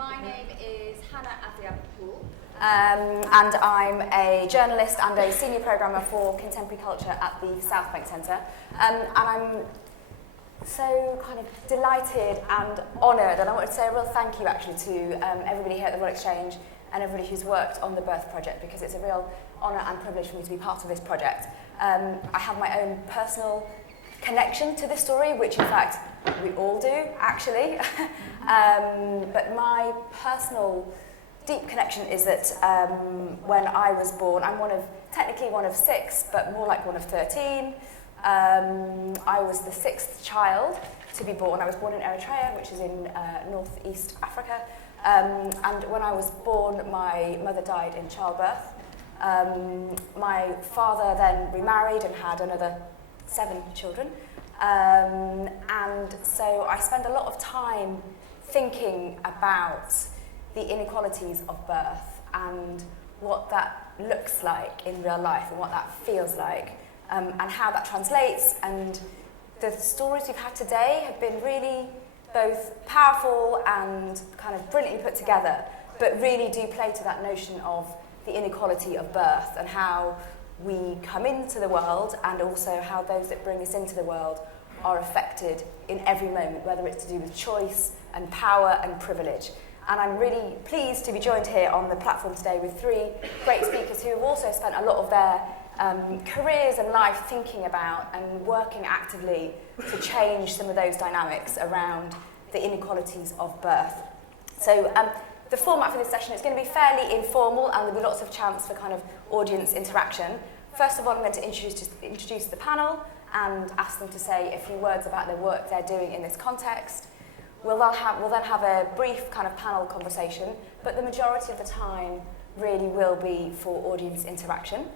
My name is Hannah Azieb Pool. And I'm a journalist and a senior programmer for contemporary culture at the South Bank Centre. And I'm so kind of delighted and honoured, and I want to say a real thank you actually to everybody here at the Royal Exchange and everybody who's worked on the Birth Project, because it's a real honour and privilege for me to be part of this project. I have my own personal connection to this story, which in fact we all do actually. But my personal deep connection is that when I was born, I'm technically one of 6, but more like one of 13. I was the 6th child to be born. I was born in Eritrea, which is in northeast Africa. And when I was born, my mother died in childbirth. My father then remarried and had another 7 children. And so I spend a lot of time thinking about the inequalities of birth and what that looks like in real life and what that feels like, and how that translates. And the stories we've had today have been really both powerful and kind of brilliantly put together, but really do play to that notion of the inequality of birth and how we come into the world, and also how those that bring us into the world are affected in every moment, whether it's to do with choice and power and privilege. And I'm really pleased to be joined here on the platform today with 3 great speakers who have also spent a lot of their careers and life thinking about and working actively to change some of those dynamics around the inequalities of birth. So the format for this session is going to be fairly informal, and there'll be lots of chance for kind of audience interaction. First of all, I'm going to introduce the panel and ask them to say a few words about the work they're doing in this context. We'll then have a brief kind of panel conversation, but the majority of the time really will be for audience interaction.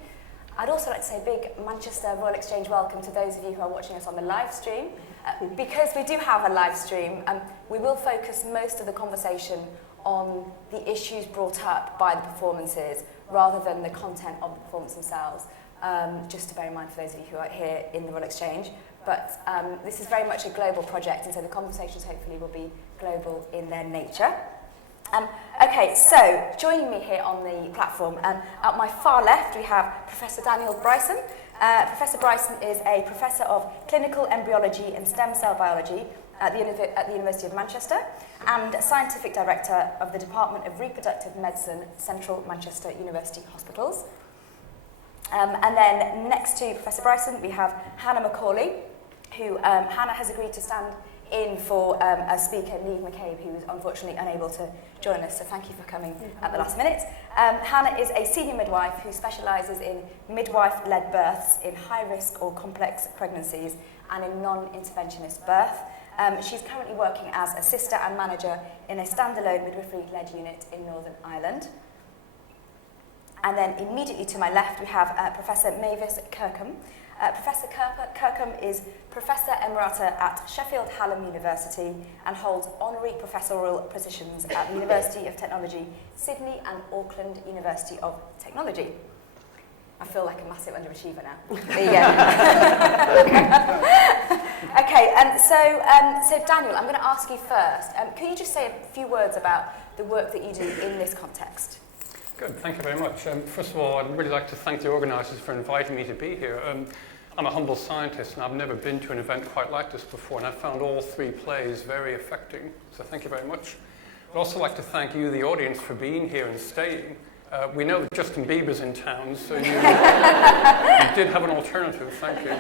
I'd also like to say a big Manchester Royal Exchange welcome to those of you who are watching us on the live stream. Because we do have a live stream, we will focus most of the conversation on the issues brought up by the performances rather than the content of the performance themselves. Just to bear in mind for those of you who are here in the Royal Exchange. But this is very much a global project, and so the conversations hopefully will be global in their nature. Okay, so joining me here on the platform, at my far left we have Professor Daniel Brison. Professor Brison is a Professor of Clinical Embryology and Stem Cell Biology at the University of Manchester, and Scientific Director of the Department of Reproductive Medicine, Central Manchester University Hospitals. And then next to Professor Brison we have Hannah Macaulay, who Hannah has agreed to stand in for a speaker, Niamh McCabe, who was unfortunately unable to join us, so thank you for coming at the last minute. Hannah is a senior midwife who specialises in midwife-led births in high-risk or complex pregnancies and in non-interventionist birth. She's currently working as a sister and manager in a standalone midwifery-led unit in Northern Ireland. And then immediately to my left we have Professor Mavis Kirkham. Professor Kirkham is Professor Emerita at Sheffield Hallam University and holds honorary professorial positions at the University of Technology, Sydney, and Auckland University of Technology. I feel like a massive underachiever now. There you go. Okay, so Daniel, I'm going to ask you first. Can you just say a few words about the work that you do in this context? Good, thank you very much. First of all, I'd really like to thank the organisers for inviting me to be here. I'm a humble scientist and I've never been to an event quite like this before, and I found all 3 plays very affecting, so thank you very much. I'd also like to thank you, the audience, for being here and staying. We know that Justin Bieber's in town, so you did have an alternative, thank you.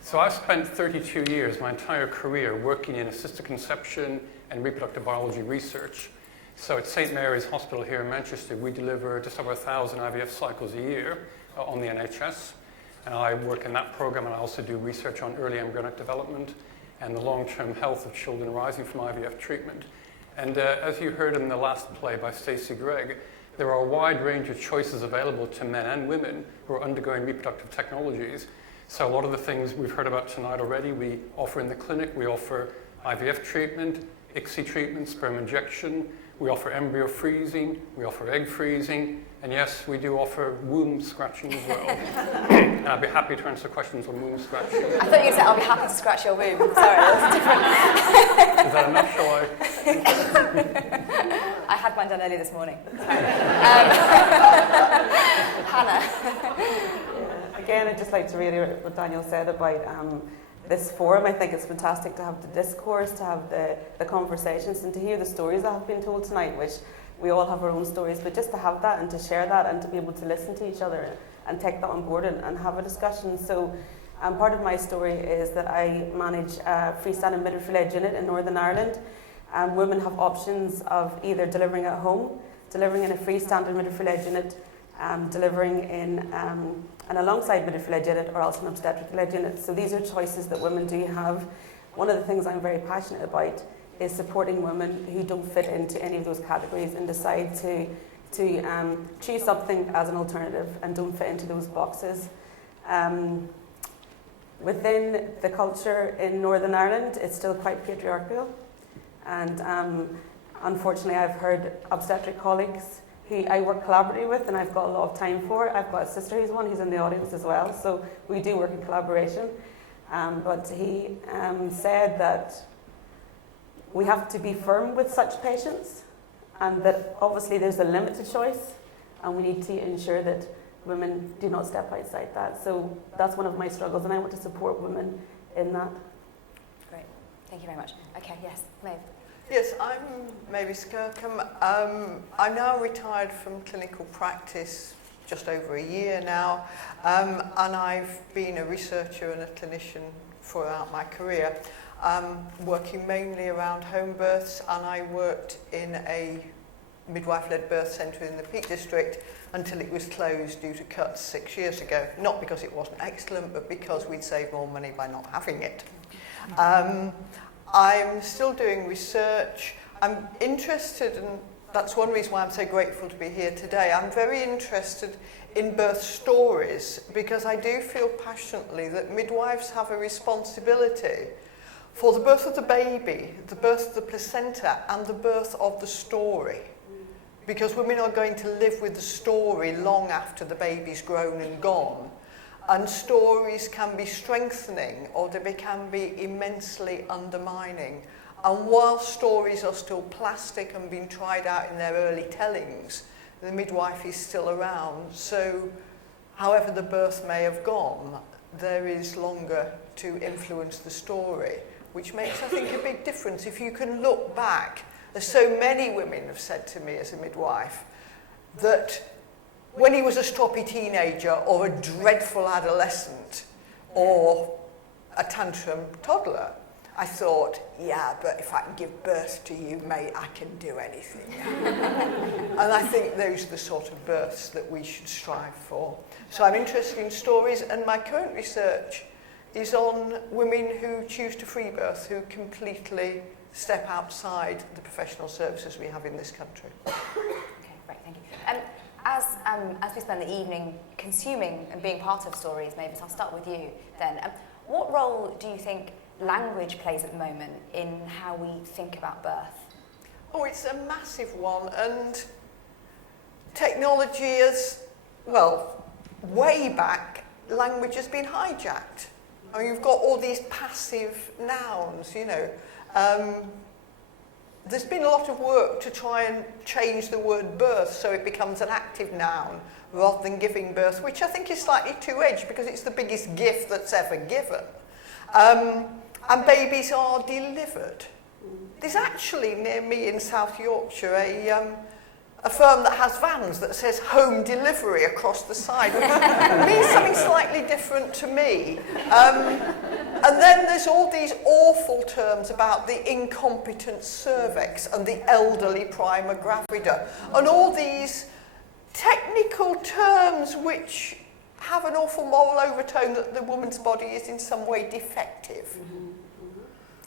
So I've spent 32 years, my entire career, working in assisted conception and reproductive biology research. So at St Mary's Hospital here in Manchester, we deliver just over 1,000 IVF cycles a year on the NHS. And I work in that program, and I also do research on early embryonic development and the long-term health of children arising from IVF treatment. And as you heard in the last play by Stacey Gregg, there are a wide range of choices available to men and women who are undergoing reproductive technologies. So a lot of the things we've heard about tonight already, we offer in the clinic. We offer IVF treatment, ICSI treatment, sperm injection. We offer embryo freezing, we offer egg freezing, and yes, we do offer womb scratching as well. And I'd be happy to answer questions on womb scratching. I thought you said I'll be happy to scratch your womb. Sorry, that's different. Is that enough, shall I? early this morning. So, Hannah. Again, I'd just like to reiterate what Daniel said about this forum. I think it's fantastic to have the discourse, to have the conversations, and to hear the stories that have been told tonight, which we all have our own stories, but just to have that and to share that and to be able to listen to each other and take that on board and have a discussion. So part of my story is that I manage a freestanding midwifery-led unit in Northern Ireland. Women have options of either delivering at home, delivering in a freestanding midwifery-led unit, delivering in an alongside midwifery-led unit, or else an obstetric-led unit. So these are choices that women do have. One of the things I'm very passionate about is supporting women who don't fit into any of those categories and decide to choose something as an alternative and don't fit into those boxes. Within the culture in Northern Ireland, it's still quite patriarchal. And unfortunately, I've heard obstetric colleagues who I work collaboratively with and I've got a lot of time for. I've got a sister who's one who's in the audience as well, so we do work in collaboration. But he said that we have to be firm with such patients, and that obviously there's a limited choice, and we need to ensure that women do not step outside that. So that's one of my struggles, and I want to support women in that. Great, thank you very much. Okay, yes, Maeve. Yes, I'm Mavis Kirkham. I'm now retired from clinical practice just over a year now, and I've been a researcher and a clinician throughout my career, working mainly around home births, and I worked in a midwife-led birth centre in the Peak District until it was closed due to cuts 6 years ago. Not because it wasn't excellent, but because we'd saved more money by not having it. I'm still doing research. I'm interested, and that's one reason why I'm so grateful to be here today. I'm very interested in birth stories because I do feel passionately that midwives have a responsibility for the birth of the baby, the birth of the placenta, and the birth of the story. Because women are going to live with the story long after the baby's grown and gone. And stories can be strengthening or they can be immensely undermining. And while stories are still plastic and being tried out in their early tellings, the midwife is still around. So however the birth may have gone, there is longer to influence the story, which makes, I think, a big difference. If you can look back, as so many women have said to me as a midwife, that when he was a stroppy teenager or a dreadful adolescent or a tantrum toddler, I thought, yeah, but if I can give birth to you, mate, I can do anything. And I think those are the sort of births that we should strive for. So I'm interested in stories, and my current research is on women who choose to free birth, who completely step outside the professional services we have in this country. Okay, great, thank you. As we spend the evening consuming and being part of stories, Mavis, I'll start with you then. What role do you think language plays at the moment in how we think about birth? Oh, it's a massive one, and technology is, well, way back, language has been hijacked. I mean, you've got all these passive nouns, you know. There's been a lot of work to try and change the word birth so it becomes an active noun rather than giving birth, which I think is slightly two-edged because it's the biggest gift that's ever given. And babies are delivered. There's actually near me in South Yorkshire a firm that has vans that says home delivery across the side, which means something slightly different to me. And then there's all these awful terms about the incompetent cervix and the elderly prima gravida, and all these technical terms which have an awful moral overtone that the woman's body is in some way defective.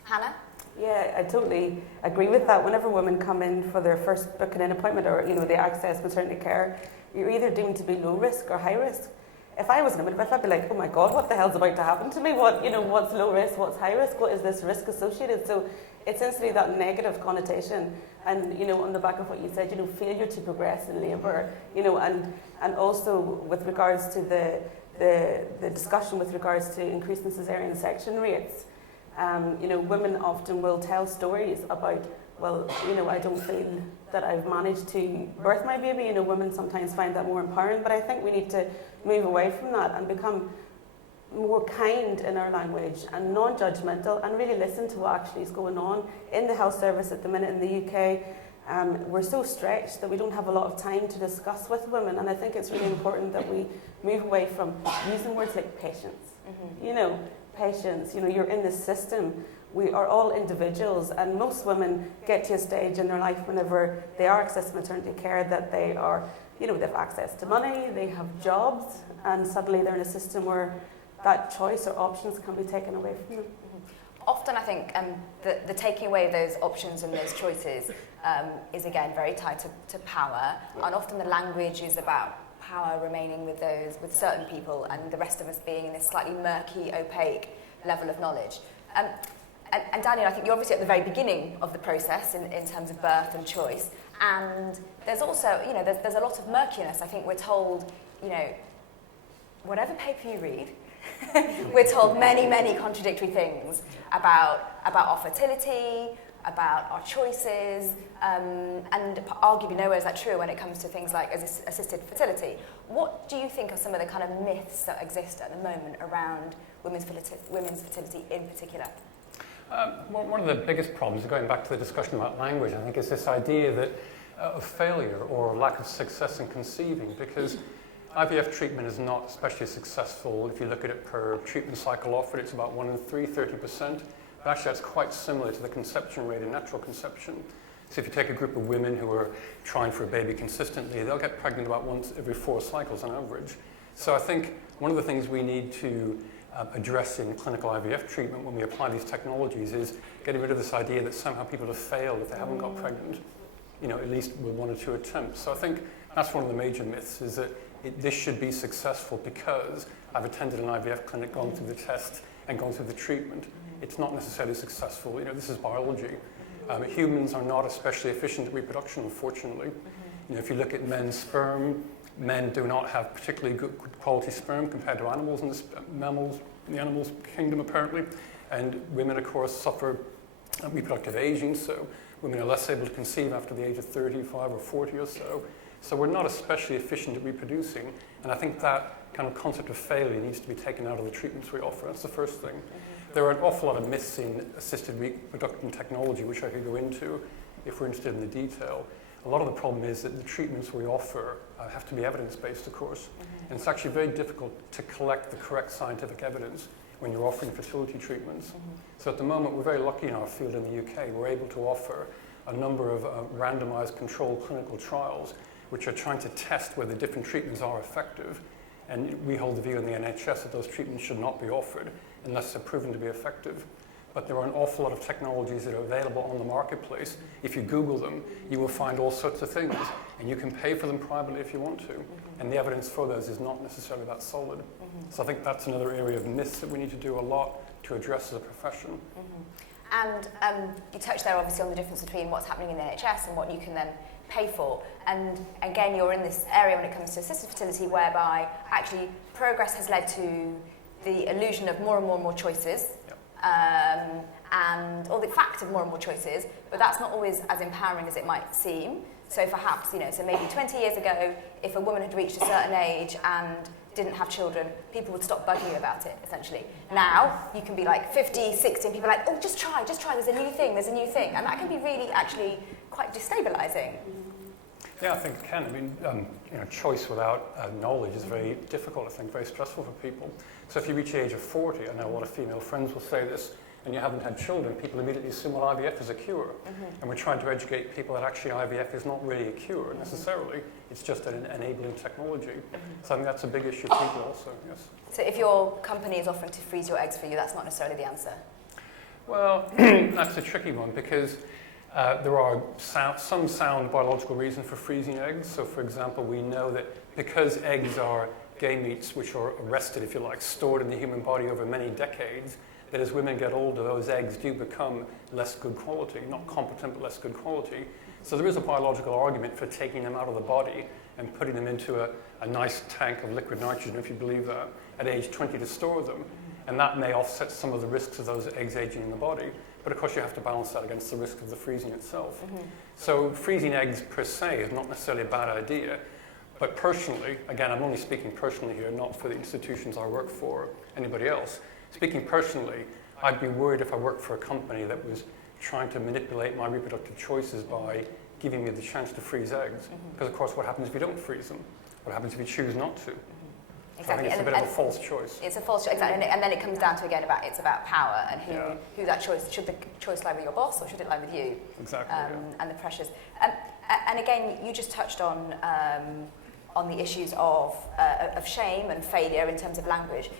Hannah? Yeah, I totally agree with that. Whenever women come in for their first booking-in appointment or, you know, they access maternity care, you're either deemed to be low risk or high risk. If I was in a midwife, I'd be like, oh my God, what the hell's about to happen to me? What's low risk? What's high risk? What is this risk associated? So it's instantly that negative connotation. And, you know, on the back of what you said, you know, failure to progress in labour, you know, and also with regards to the discussion with regards to increasing caesarean section rates, You know, women often will tell stories about, well, you know, I don't feel that I've managed to birth my baby. You know, women sometimes find that more empowering, but I think we need to move away from that and become more kind in our language and non-judgmental and really listen to what actually is going on in the health service at the minute in the UK. We're so stretched that we don't have a lot of time to discuss with women, and I think it's really important that we move away from using words like patience. You know, patience, you know, you're in this system. We are all individuals, and most women get to a stage in their life whenever they are accessing maternity care that they are, you know, they have access to money, they have jobs, and suddenly they're in a system where that choice or options can be taken away from them. Often I think the taking away of those options and those choices is again very tied to power, and often the language is about power remaining with certain people and the rest of us being in this slightly murky, opaque level of knowledge. And Daniel, I think you're obviously at the very beginning of the process in terms of birth and choice, and there's also, you know, there's a lot of murkiness. I think we're told, you know, whatever paper you read, we're told many, many contradictory things about our fertility, about our choices, and arguably nowhere is that true when it comes to things like assisted fertility. What do you think are some of the kind of myths that exist at the moment around women's fertility in particular? One of the biggest problems, going back to the discussion about language, I think, is this idea that of failure or lack of success in conceiving, because IVF treatment is not especially successful. If you look at it per treatment cycle offered, it's about 1 in 3, 30%. But actually, that's quite similar to the conception rate in natural conception. So if you take a group of women who are trying for a baby consistently, they'll get pregnant about once every 4 cycles on average. So I think one of the things we need to address in clinical IVF treatment when we apply these technologies is getting rid of this idea that somehow people have failed if they haven't got pregnant, you know, at least with 1 or 2 attempts. So I think that's one of the major myths, is that this should be successful because I've attended an IVF clinic, gone through the test and gone through the treatment. It's not necessarily successful. You know, this is biology. Humans are not especially efficient at reproduction, unfortunately. You know, if you look at men's sperm, men do not have particularly good quality sperm compared to animals in the animals kingdom, apparently. And women, of course, suffer reproductive aging, so women are less able to conceive after the age of 35 or 40 or so. So we're not especially efficient at reproducing, and I think that kind of concept of failure needs to be taken out of the treatments we offer. That's the first thing. There are an awful lot of myths in assisted reproductive technology, which I could go into if we're interested in the detail. A lot of the problem is that the treatments we offer have to be evidence-based, of course, and it's actually very difficult to collect the correct scientific evidence when you're offering fertility treatments. So at the moment, we're very lucky in our field in the UK. We're able to offer a number of randomized controlled clinical trials which are trying to test whether different treatments are effective. And we hold the view in the NHS that those treatments should not be offered unless they're proven to be effective. But there are an awful lot of technologies that are available on the marketplace. If you Google them, you will find all sorts of things, and you can pay for them privately if you want to. And the evidence for those is not necessarily that solid. So I think that's another area of myths that we need to do a lot to address as a profession. And you touched there obviously on the difference between what's happening in the NHS and what you can then pay for. And again, you're in this area when it comes to assisted fertility whereby actually progress has led to the illusion of more and more choices, or the fact of more and more choices, but that's not always as empowering as it might seem. So perhaps, you know, so maybe 20 years ago, if a woman had reached a certain age and didn't have children, people would stop bugging you about it, essentially. Now, you can be like 50, 60, and people are like, oh, just try, there's a new thing. And that can be really actually quite destabilizing. Yeah, I think it can. I mean, you know, choice without knowledge is very difficult, I think, very stressful for people. So if you reach the age of 40, I know a lot of female friends will say this, and you haven't had children, people immediately assume, well, IVF is a cure. And we're trying to educate people that actually IVF is not really a cure necessarily. It's just an enabling technology. So I think that's a big issue for people also, yes. So if your company is offering to freeze your eggs for you, that's not necessarily the answer? Well, that's a tricky one because there are some sound biological reasons for freezing eggs. So for example, we know that because eggs are gametes which are arrested, if you like, stored in the human body over many decades, that as women get older, those eggs do become less good quality, not competent, but less good quality. So there is a biological argument for taking them out of the body and putting them into a nice tank of liquid nitrogen, if you believe that, at age 20 to store them. And that may offset some of the risks of those eggs aging in the body. But of course you have to balance that against the risk of the freezing itself. So freezing eggs per se is not necessarily a bad idea. But personally, again, I'm only speaking personally here, not for the institutions I work for or anybody else. Speaking personally, I'd be worried if I worked for a company that was trying to manipulate my reproductive choices by giving me the chance to freeze eggs. Because of course what happens if you don't freeze them? What happens if you choose not to? So I think it's a bit of a false choice. It's a false choice, exactly. And then it comes down to, again, it's about power and who that choice, should the choice lie with your boss or should it lie with you? Exactly, and the pressures. And again, you just touched on the issues of shame and failure in terms of language.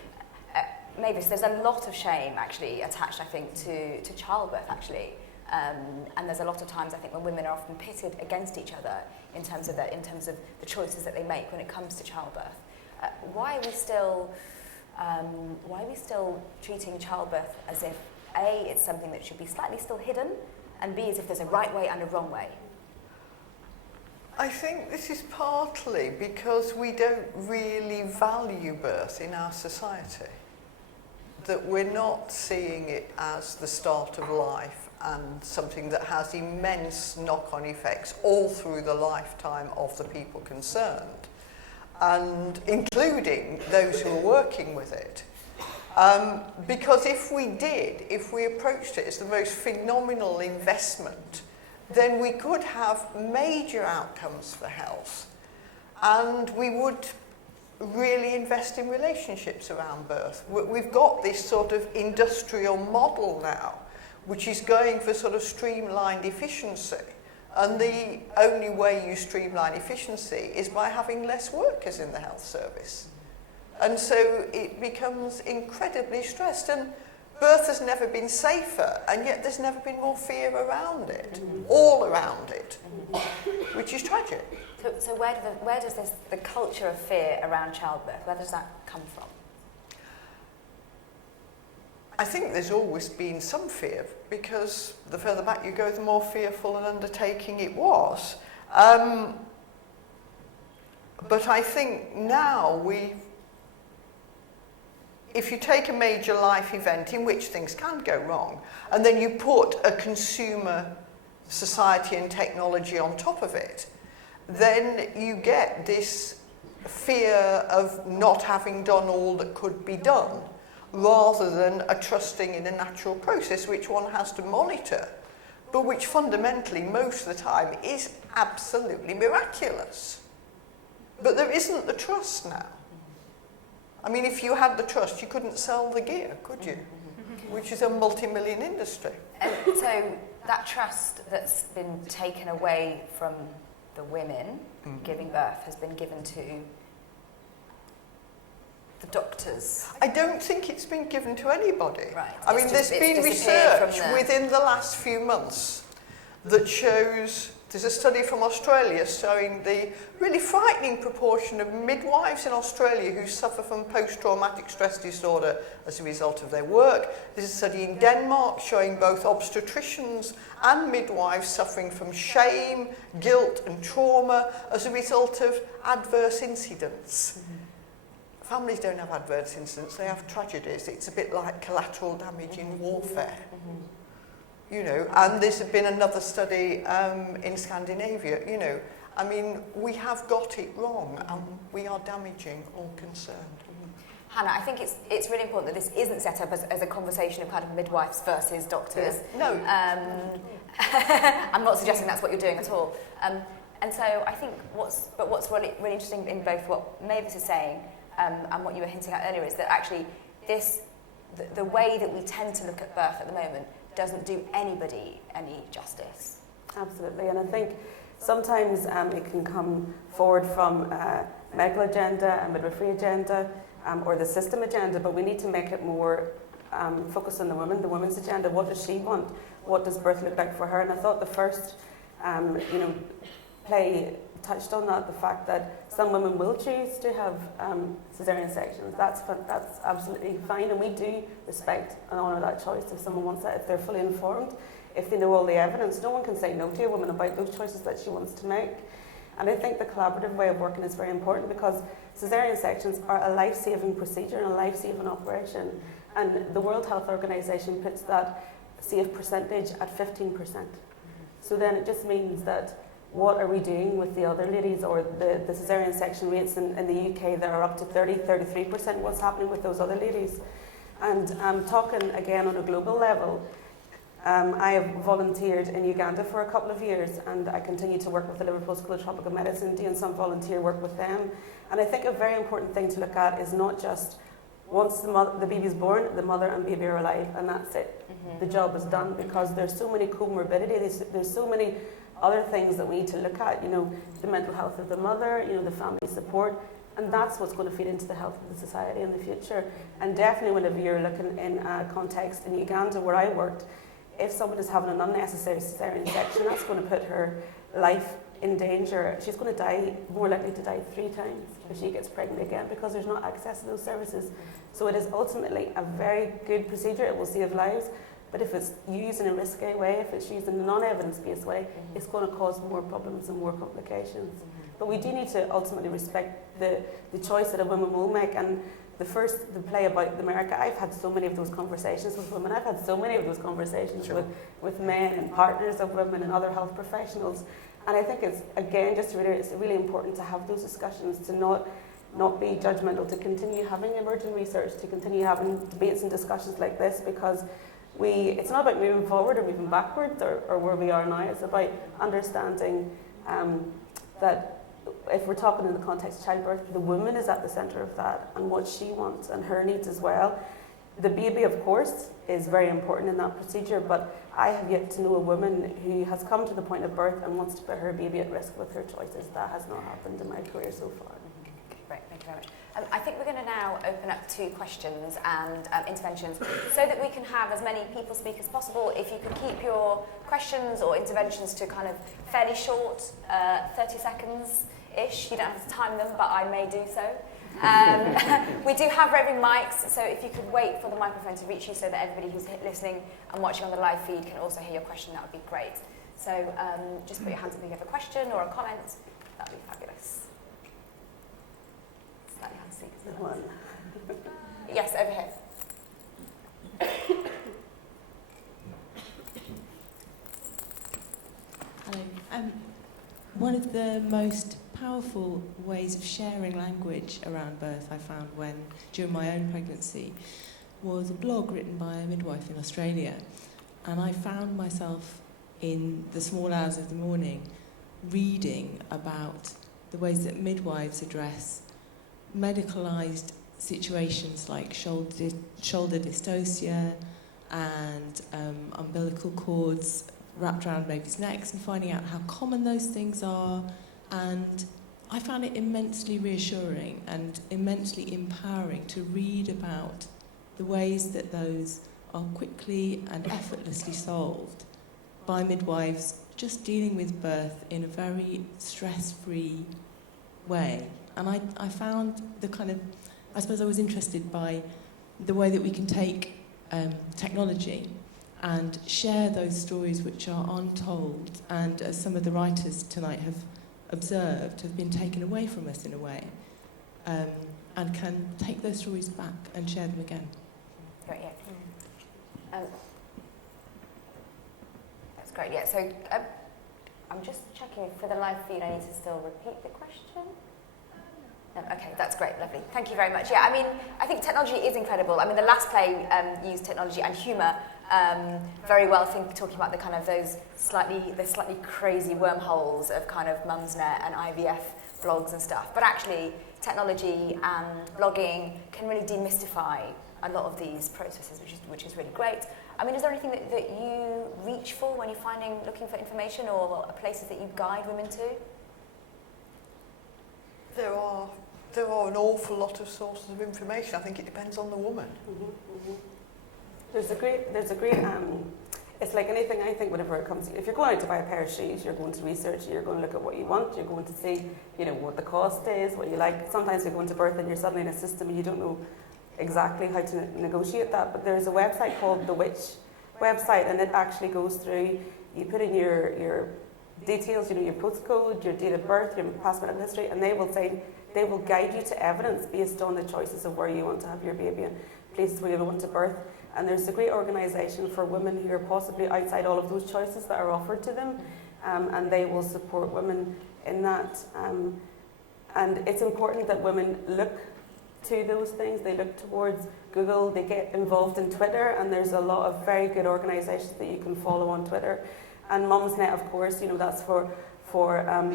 Mavis, there's a lot of shame actually attached, I think, to childbirth actually. And there's a lot of times, I think, when women are often pitted against each other in terms of the choices that they make when it comes to childbirth. Why are we still treating childbirth as if A, it's something that should be slightly still hidden, and B, as if there's a right way and a wrong way? I think this is partly because we don't really value birth in our society. That we're not seeing it as the start of life and something that has immense knock-on effects all through the lifetime of the people concerned, and including those who are working with it. Because if we approached it as the most phenomenal investment, then we could have major outcomes for health, and we would really invest in relationships around birth. We've got this sort of industrial model now, which is going for sort of streamlined efficiency. And the only way you streamline efficiency is by having less workers in the health service. And so it becomes incredibly stressed. And birth has never been safer, and yet there's never been more fear around it, all around it, which is tragic. So where does the culture of fear around childbirth, where does that come from? I think there's always been some fear, because the further back you go, the more fearful an undertaking it was. But I think now if you take a major life event in which things can go wrong, and then you put a consumer society and technology on top of it, then you get this fear of not having done all that could be done, rather than a trusting in a natural process which one has to monitor, but which fundamentally most of the time is absolutely miraculous. But there isn't the trust now. I mean, if you had the trust, you couldn't sell the gear, could you? Which is a multi-million industry. And so that trust that's been taken away from the women giving birth has been given to the doctors. I don't think it's been given to anybody. Right. I mean, there's been research within the last few months that shows, there's a study from Australia showing the really frightening proportion of midwives in Australia who suffer from post-traumatic stress disorder as a result of their work. There's a study in Denmark showing both obstetricians and midwives suffering from shame, guilt and trauma as a result of adverse incidents. Families don't have adverse incidents, they have tragedies. It's a bit like collateral damage in warfare. You know, and there's been another study in Scandinavia, you know. I mean, we have got it wrong and we are damaging all concerned. Hannah, I think it's really important that this isn't set up as a conversation of kind of midwives versus doctors. No. I'm not suggesting that's what you're doing at all. And so I think what's really interesting in both what Mavis is saying and what you were hinting at earlier is that actually the way that we tend to look at birth at the moment doesn't do anybody any justice. Absolutely, and I think sometimes it can come forward from medical agenda, a midwifery agenda, or the system agenda, but we need to make it more focused on the woman's agenda. What does she want? What does birth look like for her? And I thought the first play touched on that, the fact that some women will choose to have caesarean sections. That's absolutely fine, and we do respect and honour that choice if someone wants that, if they're fully informed, if they know all the evidence. No one can say no to a woman about those choices that she wants to make. And I think the collaborative way of working is very important, because caesarean sections are a life-saving procedure and a life-saving operation. And the World Health Organization puts that safe percentage at 15%. So then it just means that what are we doing with the other ladies, or the Caesarean section rates in the UK that are up to 33%, what's happening with those other ladies? And talking again on a global level, I have volunteered in Uganda for a couple of years, and I continue to work with the Liverpool School of Tropical Medicine, doing some volunteer work with them. And I think a very important thing to look at is not just once the baby is born, the mother and baby are alive, and that's it. The job is done, because there's so many comorbidities, there's so many other things that we need to look at, the mental health of the mother, the family support, and that's what's going to feed into the health of the society in the future. And definitely whenever you're looking in a context in Uganda where I worked, if someone is having an unnecessary cesarean section, that's going to put her life in danger. She's going to die, more likely to die 3 times if she gets pregnant again, because there's not access to those services. So it is ultimately a very good procedure. It will save lives. But if it's used in a risky way, if it's used in a non-evidence-based way, it's going to cause more problems and more complications. But we do need to ultimately respect the choice that a woman will make. And the play about America, I've had so many of those conversations with women. I've had so many of those conversations with men and partners of women and other health professionals. And I think it's, again, just to reiterate, it's really important to have those discussions, to not be judgmental, to continue having emerging research, to continue having debates and discussions like this, because it's not about moving forward or moving backwards or where we are now. It's about understanding that if we're talking in the context of childbirth, the woman is at the centre of that, and what she wants and her needs as well. The baby, of course, is very important in that procedure, but I have yet to know a woman who has come to the point of birth and wants to put her baby at risk with her choices. That has not happened in my career so far. Great, thank you very much. I think we're going to now open up to questions and interventions, so that we can have as many people speak as possible. If you could keep your questions or interventions to kind of fairly short, 30 seconds-ish. You don't have to time them, but I may do so. We do have roving mics, so if you could wait for the microphone to reach you, so that everybody who's listening and watching on the live feed can also hear your question, that would be great. So just put your hands up if you have a question or a comment. That would be fabulous. Yes, over here. Hello. One of the most powerful ways of sharing language around birth I found during my own pregnancy was a blog written by a midwife in Australia. And I found myself in the small hours of the morning reading about the ways that midwives address medicalised situations like shoulder dystocia and umbilical cords wrapped around babies' necks, and finding out how common those things are. And I found it immensely reassuring and immensely empowering to read about the ways that those are quickly and effortlessly solved by midwives just dealing with birth in a very stress-free way. And I found I suppose I was interested by the way that we can take technology and share those stories which are untold, and as some of the writers tonight have observed, have been taken away from us in a way, and can take those stories back and share them again. Great, yeah. That's great, yeah. So I'm just checking for the live feed. I need to still repeat the question. No, okay, that's great, lovely. Thank you very much. Yeah, I mean, I think technology is incredible. I mean, the last play used technology and humour very well, talking about the kind of those slightly crazy wormholes of kind of Mumsnet and IVF blogs and stuff. But actually, technology and blogging can really demystify a lot of these processes, which is really great. I mean, is there anything that you reach for when you're looking for information, or places that you guide women to? There are an awful lot of sources of information. I think it depends on the woman. Mm-hmm, mm-hmm. There's a great, it's like anything, I think, whenever it comes, if you're going out to buy a pair of shoes, you're going to research, you're going to look at what you want, you're going to see, what the cost is, what you like. Sometimes you're going to birth and you're suddenly in a system and you don't know exactly how to negotiate that. But there's a website called the Witch website, and it actually goes through, you put in your details, your postcode, your date of birth, your past medical history, and they will guide you to evidence based on the choices of where you want to have your baby. And places where you want to birth. And there's a great organisation for women who are possibly outside all of those choices that are offered to them, and they will support women in that. And it's important that women look to those things. They look towards Google, they get involved in Twitter, and there's a lot of very good organisations that you can follow on Twitter. And Mumsnet, of course, that's for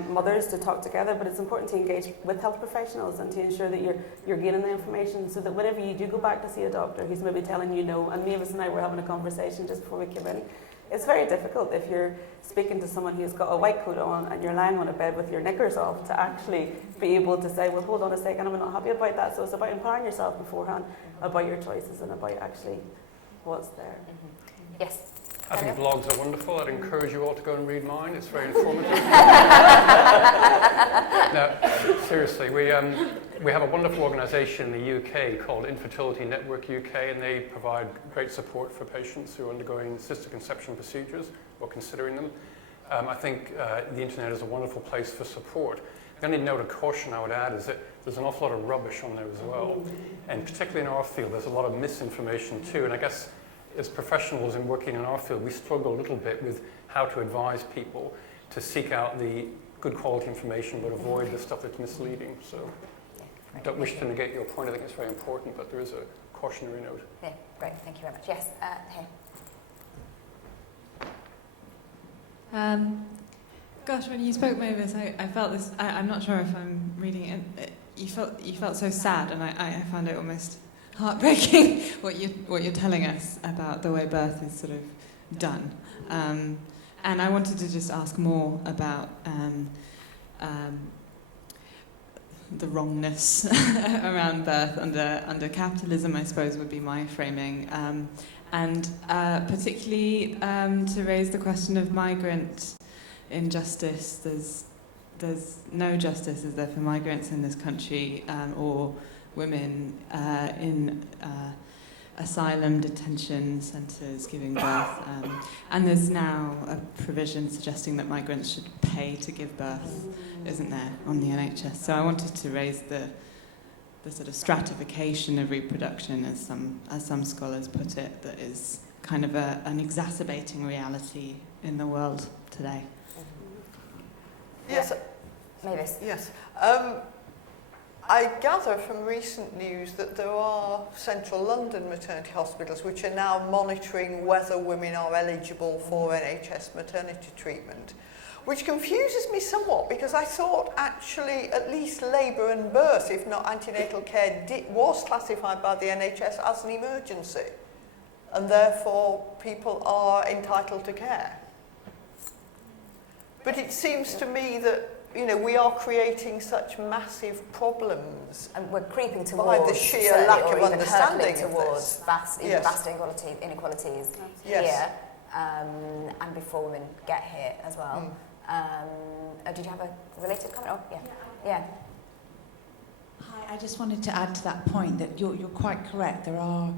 mothers to talk together, but it's important to engage with health professionals and to ensure that you're gaining the information, so that whenever you do go back to see a doctor who's maybe telling you no, and Mavis and I were having a conversation just before we came in, it's very difficult if you're speaking to someone who's got a white coat on and you're lying on a bed with your knickers off to actually be able to say, well, hold on a second, I'm not happy about that. So it's about empowering yourself beforehand about your choices and about actually what's there. Mm-hmm. Yes. I think blogs are wonderful. I'd encourage you all to go and read mine. It's very informative. No, seriously, we have a wonderful organisation in the UK called Infertility Network UK, and they provide great support for patients who are undergoing sister conception procedures or considering them. I think the internet is a wonderful place for support. The only note of caution I would add is that there's an awful lot of rubbish on there as well. And particularly in our field, there's a lot of misinformation too. And I guess as professionals in working in our field, we struggle a little bit with how to advise people to seek out the good quality information but avoid the stuff that's misleading. So I don't wish to negate your point. I think it's very important, but there is a cautionary note. Yeah, great. Thank you very much. Yes, here. Gosh, when you spoke, Mavis, I felt this. I'm not sure if I'm reading it. You felt so sad, and I found it almost heartbreaking what you're telling us about the way birth is sort of done. And I wanted to just ask more about the wrongness around birth under capitalism, I suppose, would be my framing, and particularly to raise the question of migrant injustice. There's no justice, is there, for migrants in this country, or women in asylum detention centres giving birth, and there's now a provision suggesting that migrants should pay to give birth, isn't there, on the NHS? So I wanted to raise the sort of stratification of reproduction, as some scholars put it, that is kind of an exacerbating reality in the world today. Yes. Mavis. Yes. I gather from recent news that there are central London maternity hospitals which are now monitoring whether women are eligible for NHS maternity treatment, which confuses me somewhat, because I thought actually at least labour and birth, if not antenatal care, was classified by the NHS as an emergency, and therefore people are entitled to care. But it seems to me that we are creating such massive problems, and we're creeping towards by the sheer lack of understanding towards vast inequalities here, and before women get here as well. Did you have a related comment? Oh, yeah. Hi, I just wanted to add to that point that you're quite correct. There are,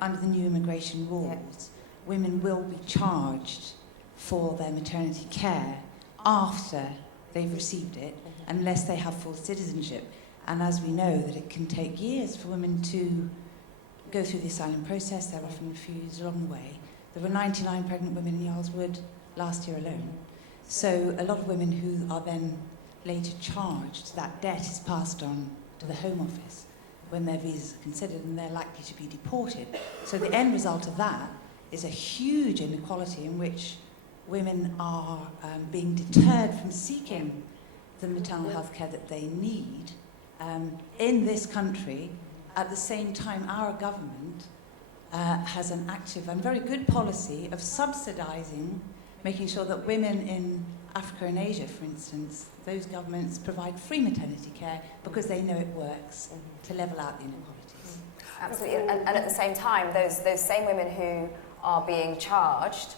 under the new immigration rules, women will be charged for their maternity care after they've received it, unless they have full citizenship. And as we know, that it can take years for women to go through the asylum process. They're often refused along the way. There were 99 pregnant women in Yarlswood last year alone. So a lot of women who are then later charged, that debt is passed on to the Home Office when their visas are considered, and they're likely to be deported. So the end result of that is a huge inequality in which women are being deterred from seeking the maternal health care that they need in this country. At the same time, our government has an active and very good policy of subsidising, making sure that women in Africa and Asia, for instance, those governments provide free maternity care because they know it works to level out the inequalities. Absolutely, and at the same time, those same women who are being charged,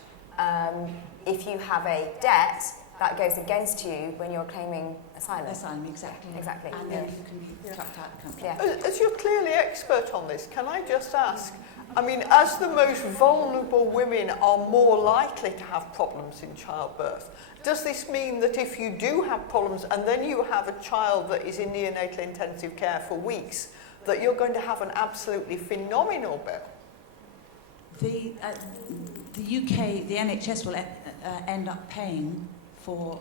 if you have a debt, that goes against you when you're claiming asylum. Asylum, exactly. Exactly. And then you can be chucked out of the country. Yeah. As you're clearly expert on this, can I just ask, as the most vulnerable women are more likely to have problems in childbirth, does this mean that if you do have problems and then you have a child that is in neonatal intensive care for weeks, that you're going to have an absolutely phenomenal bill. The UK, the NHS will end up paying for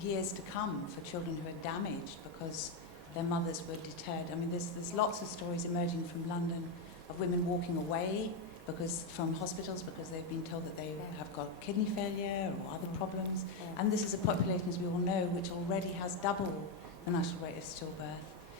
years to come for children who are damaged because their mothers were deterred. I mean, there's lots of stories emerging from London of women walking away from hospitals because they've been told that they have got kidney failure or other problems. And this is a population, as we all know, which already has double the national rate of stillbirth.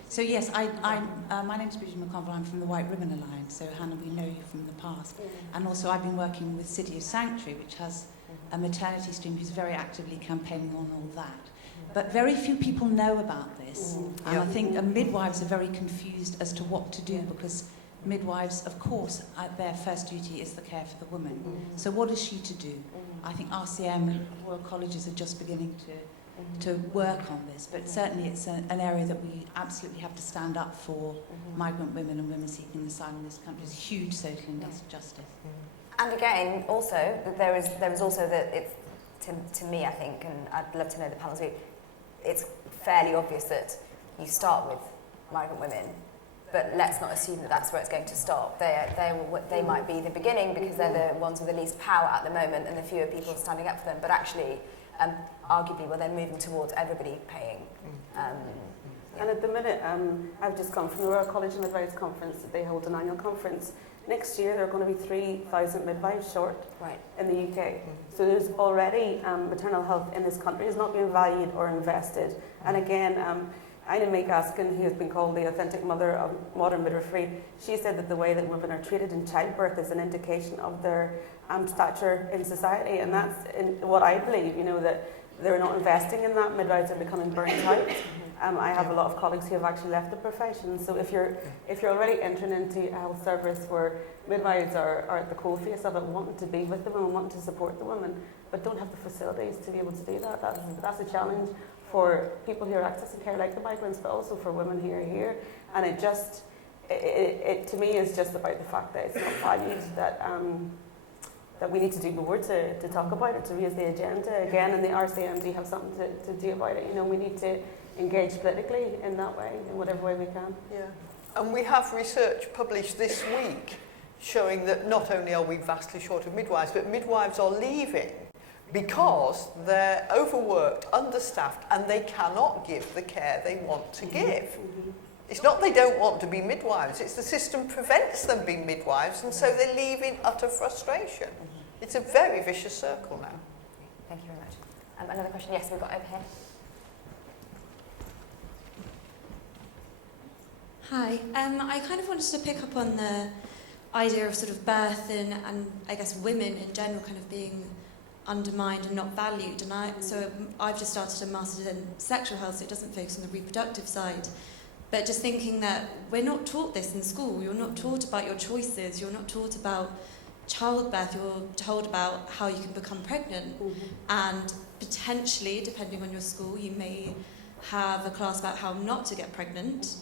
So yes, my name's Bridget McConville. I'm from the White Ribbon Alliance. So Hannah, we know you from the past. And also I've been working with City of Sanctuary, which has a maternity stream who's very actively campaigning on all that. But very few people know about this. And I think midwives are very confused as to what to do because midwives, of course, their first duty is the care for the woman. So what is she to do? I think RCM and Royal Colleges are just beginning to work on this, but certainly it's an area that we absolutely have to stand up for migrant women and women seeking asylum in this country. It's huge social injustice. And again, also, there is also to me, I think, and I'd love to know the panel's view, it's fairly obvious that you start with migrant women, but let's not assume that that's where it's going to stop. They might be the beginning because they're the ones with the least power at the moment and the fewer people standing up for them, but actually, arguably, they're moving towards everybody paying. And at the minute, I've just come from the Royal College and Midwives Conference. They hold an annual conference. Next year, there are going to be 3,000 midwives short in the UK. So there's already maternal health in this country is not being valued or invested. And again, Niamh McCabe, who has been called the authentic mother of modern midwifery, she said that the way that women are treated in childbirth is an indication of their stature in society. And that's what I believe, that they're not investing in that. Midwives are becoming burnt out. I have a lot of colleagues who have actually left the profession. So if you're already entering into a health service where midwives are at the coalface of it, wanting to be with the women, wanting to support the women, but don't have the facilities to be able to do that, that's a challenge for people who are accessing care like the migrants, but also for women who are here. And it to me is just about the fact that it's not valued, that we need to do more to talk about it, to raise the agenda again, and the RCM do have something to do about it. We need to engage politically in that way, in whatever way we can. Yeah, and we have research published this week showing that not only are we vastly short of midwives, but midwives are leaving because they're overworked, understaffed, and they cannot give the care they want to give. It's not they don't want to be midwives, it's the system prevents them being midwives, and so they leave in utter frustration. It's a very vicious circle now. Thank you very much. Another question? Yes, we've got over here. Hi. I kind of wanted to pick up on the idea of sort of birth and I guess women in general kind of being undermined and not valued. And so I've just started a master's in sexual health, so it doesn't focus on the reproductive side. But just thinking that we're not taught this in school. You're not taught about your choices. You're not taught about childbirth. You're told about how you can become pregnant. And potentially, depending on your school, you may have a class about how not to get pregnant.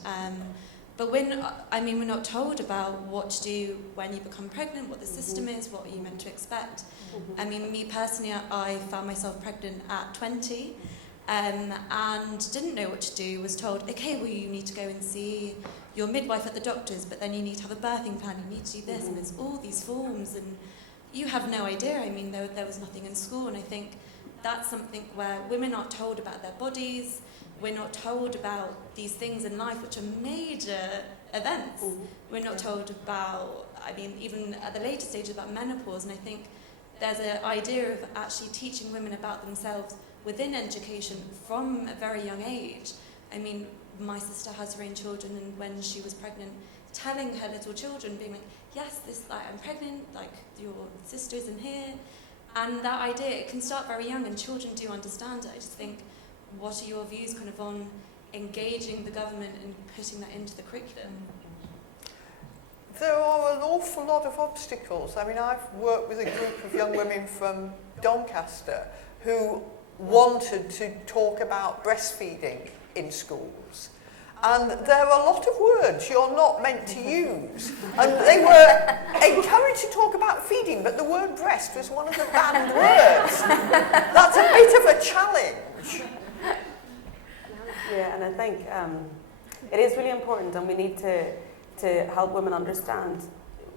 But we're not told about what to do when you become pregnant, what the system is, what are you meant to expect. I mean, me personally, I found myself pregnant at 20 and didn't know what to do, was told, okay, well, you need to go and see your midwife at the doctor's, but then you need to have a birthing plan, you need to do this, and there's all these forms, and you have no idea. I mean, there was nothing in school, and I think that's something where women aren't told about their bodies. We're not told about these things in life, which are major events. We're not told about, even at the later stages, about menopause. And I think there's an idea of actually teaching women about themselves within education from a very young age. I mean, my sister has her own children, and when she was pregnant, telling her little children, being like, yes, I'm pregnant, like, your sister's in here. And that idea, it can start very young, and children do understand it. I just think, what are your views kind of on engaging the government and putting that into the curriculum? There are an awful lot of obstacles. I mean, I've worked with a group of young women from Doncaster who wanted to talk about breastfeeding in schools. And there are a lot of words you're not meant to use. And they were encouraged to talk about feeding, but the word breast was one of the banned words. That's a bit of a challenge. Yeah, and I think it is really important, and we need to to help women understand,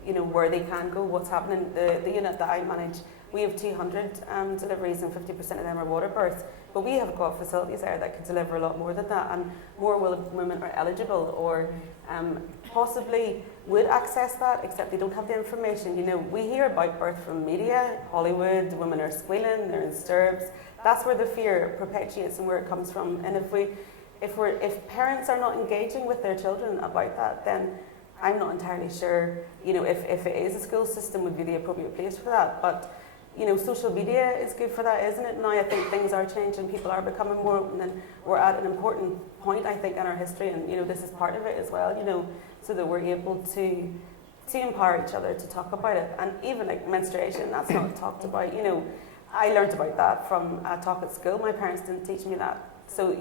where they can go, what's happening. The unit that I manage, we have 200 deliveries and 50% of them are water births. But we have got facilities there that could deliver a lot more than that, and more women are eligible or possibly would access that, except they don't have the information. We hear about birth from media, Hollywood, women are squealing, they're in stirrups. That's where the fear perpetuates and where it comes from. And if parents are not engaging with their children about that, then I'm not entirely sure, if it is a school system would be the appropriate place for that. But social media is good for that, isn't it? Now I think things are changing, people are becoming more open, and we're at an important point, I think, in our history, and this is part of it as well, so that we're able to empower each other to talk about it. And even like menstruation, that's not talked about. I learned about that from a talk at school. My parents didn't teach me that. So,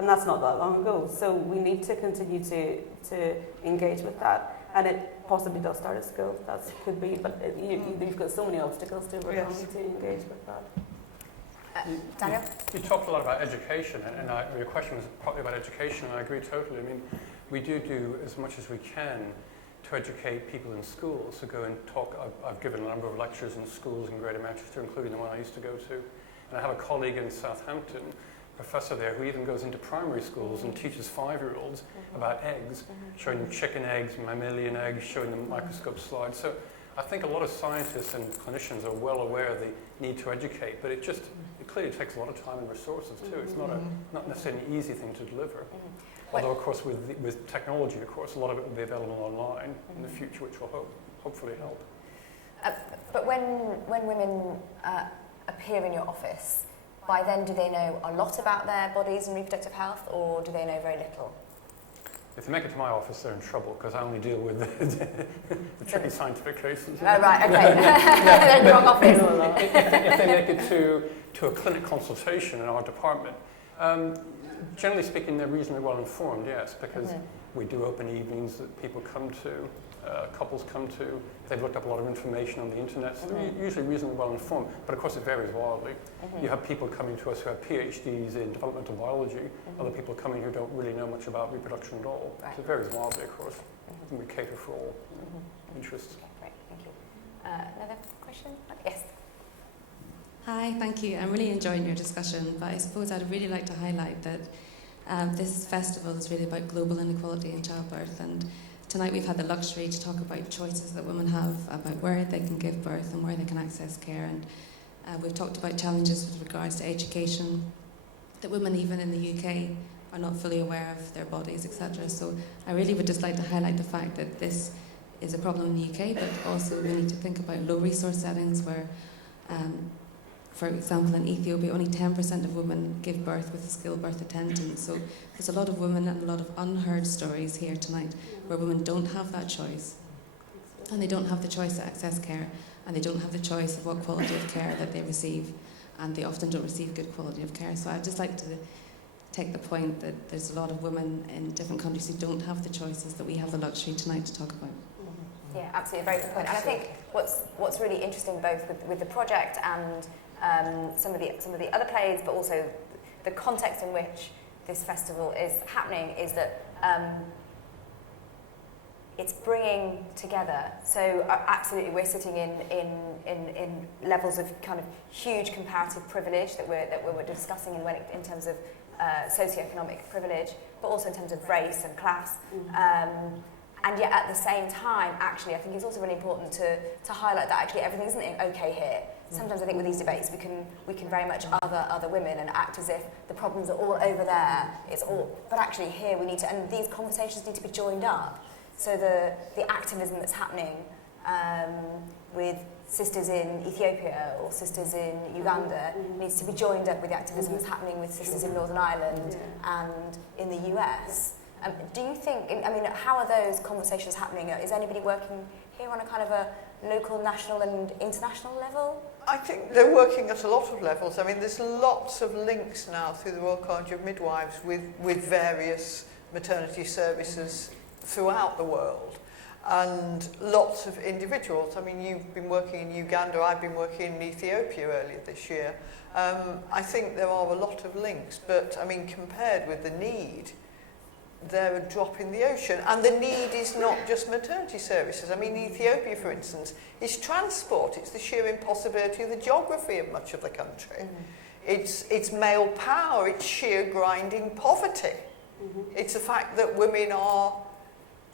that's not that long ago. So we need to continue to engage with that. And it possibly does start at school. That could be, but you've got so many obstacles to overcome to engage with that. Daniel? You talked a lot about education, and your question was partly about education, and I agree totally. I mean, we do as much as we can to educate people in schools, to go and talk. I've given a number of lectures in schools in Greater Manchester, including the one I used to go to. And I have a colleague in Southampton, professor there, who even goes into primary schools and teaches 5-year-olds about eggs, showing them chicken eggs, mammalian eggs, showing them microscope slides. So I think a lot of scientists and clinicians are well aware of the need to educate, but it clearly takes a lot of time and resources too. It's not necessarily an easy thing to deliver. Although, of course, with technology, of course, a lot of it will be available online in the future, which will hopefully help. But when women appear in your office, by then do they know a lot about their bodies and reproductive health, or do they know very little? If they make it to my office, they're in trouble, because I only deal with the tricky scientific cases. Oh, right, okay. They're in the wrong office. If they make it to a clinic consultation in our department, generally speaking, they're reasonably well informed, yes, because we do open evenings that people come to, couples come to. They've looked up a lot of information on the internet, so they're usually reasonably well informed, but of course it varies wildly. You have people coming to us who have PhDs in developmental biology, other people coming who don't really know much about reproduction at all. Right. So it varies wildly, of course, and we cater for all interests. Okay, great, thank you. Another question? Yes. Hi, thank you. I'm really enjoying your discussion, but I suppose I'd really like to highlight that this festival is really about global inequality in childbirth, and tonight we've had the luxury to talk about choices that women have about where they can give birth and where they can access care, and we've talked about challenges with regards to education, that women even in the UK are not fully aware of their bodies, etc. So I really would just like to highlight the fact that this is a problem in the UK, but also we need to think about low resource settings where for example, in Ethiopia, only 10% of women give birth with a skilled birth attendant. So there's a lot of women and a lot of unheard stories here tonight where women don't have that choice. And they don't have the choice to access care, and they don't have the choice of what quality of care that they receive, and they often don't receive good quality of care. So I'd just like to take the point that there's a lot of women in different countries who don't have the choices that we have the luxury tonight to talk about. Yeah, absolutely, very good point. And I think what's really interesting both with the project and some of the other plays, but also the context in which this festival is happening, is that it's bringing together. So absolutely, we're sitting in levels of kind of huge comparative privilege that we're discussing in terms of socioeconomic privilege, but also in terms of race and class. And yet at the same time, actually, I think it's also really important to highlight that actually everything isn't okay here. Sometimes I think with these debates we can very much other women and act as if the problems are all over there. But actually here we need to, and these conversations need to be joined up. So the activism that's happening with sisters in Ethiopia or sisters in Uganda needs to be joined up with the activism that's happening with sisters in Northern Ireland and in the US. Do you think, I mean, how are those conversations happening? Is anybody working here on a kind of a local, national and international level? I think they're working at a lot of levels. I mean, there's lots of links now through the Royal College of Midwives with various maternity services throughout the world, and lots of individuals. I mean, you've been working in Uganda, I've been working in Ethiopia earlier this year. I think there are a lot of links, but I mean, compared with the need, they're a drop in the ocean. And the need is not just maternity services. I mean, Ethiopia, for instance, is transport. It's the sheer impossibility of the geography of much of the country. It's male power. It's sheer grinding poverty. It's the fact that women are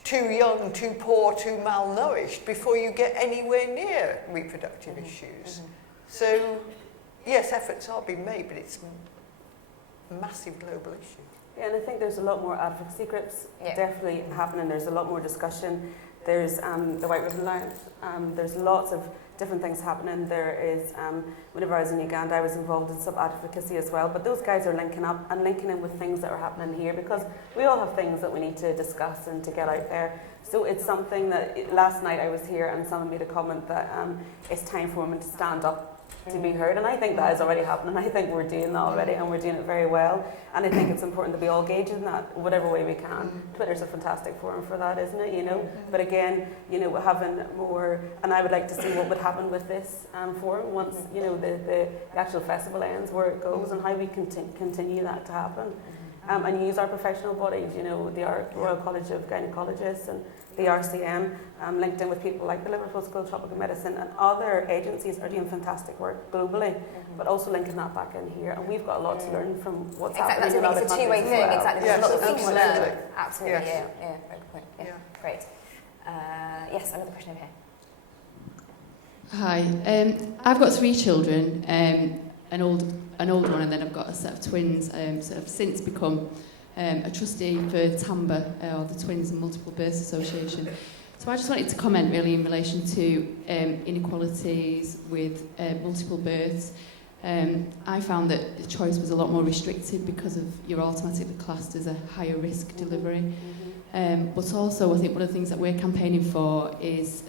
too young, too poor, too malnourished before you get anywhere near reproductive issues. So, yes, efforts are being made, but it's a massive global issue. Yeah, and I think there's a lot more advocacy groups definitely happening. There's a lot more discussion. There's the White Ribbon Alliance. There's lots of different things happening. There is, whenever I was in Uganda, I was involved in sub-advocacy as well. But those guys are linking up and linking in with things that are happening here, because we all have things that we need to discuss and to get out there. So it's something that, last night I was here and someone made a comment that it's time for women to stand up to be heard, and I think that is already happening. I think we're doing that already, and we're doing it very well, and I think it's important that we all engage in that whatever way we can. Twitter's a fantastic forum for that, isn't it, you know? But again, you know, having more, and I would like to see what would happen with this forum once, you know, the actual festival ends, where it goes, and how we continue that to happen. And use our professional bodies, you know, the Royal College of Gynecologists and the RCM, linked in with people like the Liverpool School of Tropical Medicine, and other agencies are doing fantastic work globally, but also linking that back in here. And we've got a lot to learn from what's happening in other countries. It's a two-way thing, well. exactly. Yes, There's a lot of things to absolutely. learn. Absolutely, Yes. yeah, very good point. Yeah. Great. Yes, another question over here. Hi, I've got 3 children, an old one, and then I've got a set of twins. So I've since become a trustee for TAMBA, or the Twins and Multiple Births Association. So I just wanted to comment really in relation to inequalities with multiple births. I found that the choice was a lot more restricted because of you're automatically classed as a higher risk delivery. But also I think one of the things that we're campaigning for is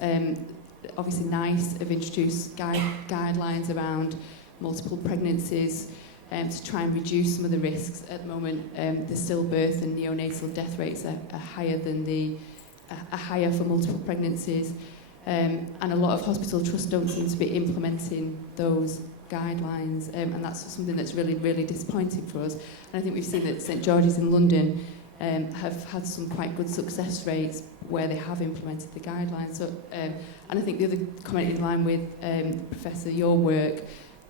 obviously NICE have introduced guidelines around multiple pregnancies to try and reduce some of the risks. At the moment, the stillbirth and neonatal death rates are higher than higher for multiple pregnancies, and a lot of hospital trusts don't seem to be implementing those guidelines, and that's something that's really, really disappointing for us. And I think we've seen that St George's in London have had some quite good success rates where they have implemented the guidelines. So, and I think the other comment in line with Professor, your work,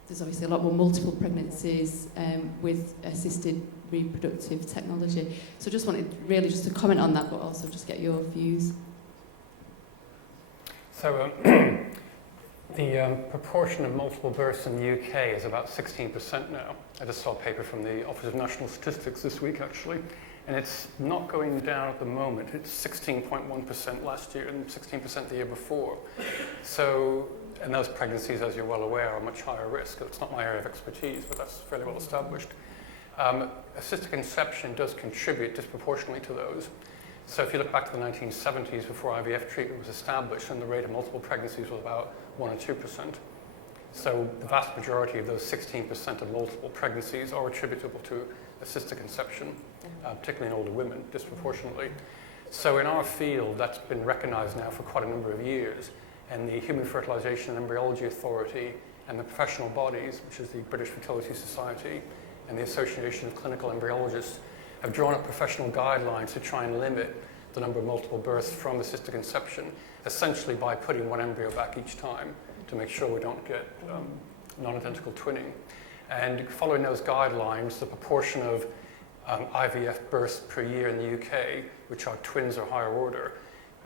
there's obviously a lot more multiple pregnancies with assisted reproductive technology. So just wanted really just to comment on that, but also just get your views. So the proportion of multiple births in the UK is about 16% now. I just saw a paper from the Office of National Statistics this week, actually, and it's not going down at the moment. It's 16.1% last year and 16% the year before. So, and those pregnancies, as you're well aware, are much higher risk. It's not my area of expertise, but that's fairly well established. Assisted conception does contribute disproportionately to those. So if you look back to the 1970s, before IVF treatment was established, and the rate of multiple pregnancies was about 1 or 2%. So the vast majority of those 16% of multiple pregnancies are attributable to assisted conception, particularly in older women, disproportionately. So in our field, that's been recognized now for quite a number of years, and the Human Fertilization and Embryology Authority and the professional bodies, which is the British Fertility Society and the Association of Clinical Embryologists, have drawn up professional guidelines to try and limit the number of multiple births from assisted conception, essentially by putting one embryo back each time to make sure we don't get non-identical twinning. And following those guidelines, the proportion of IVF births per year in the UK, which are twins or higher order,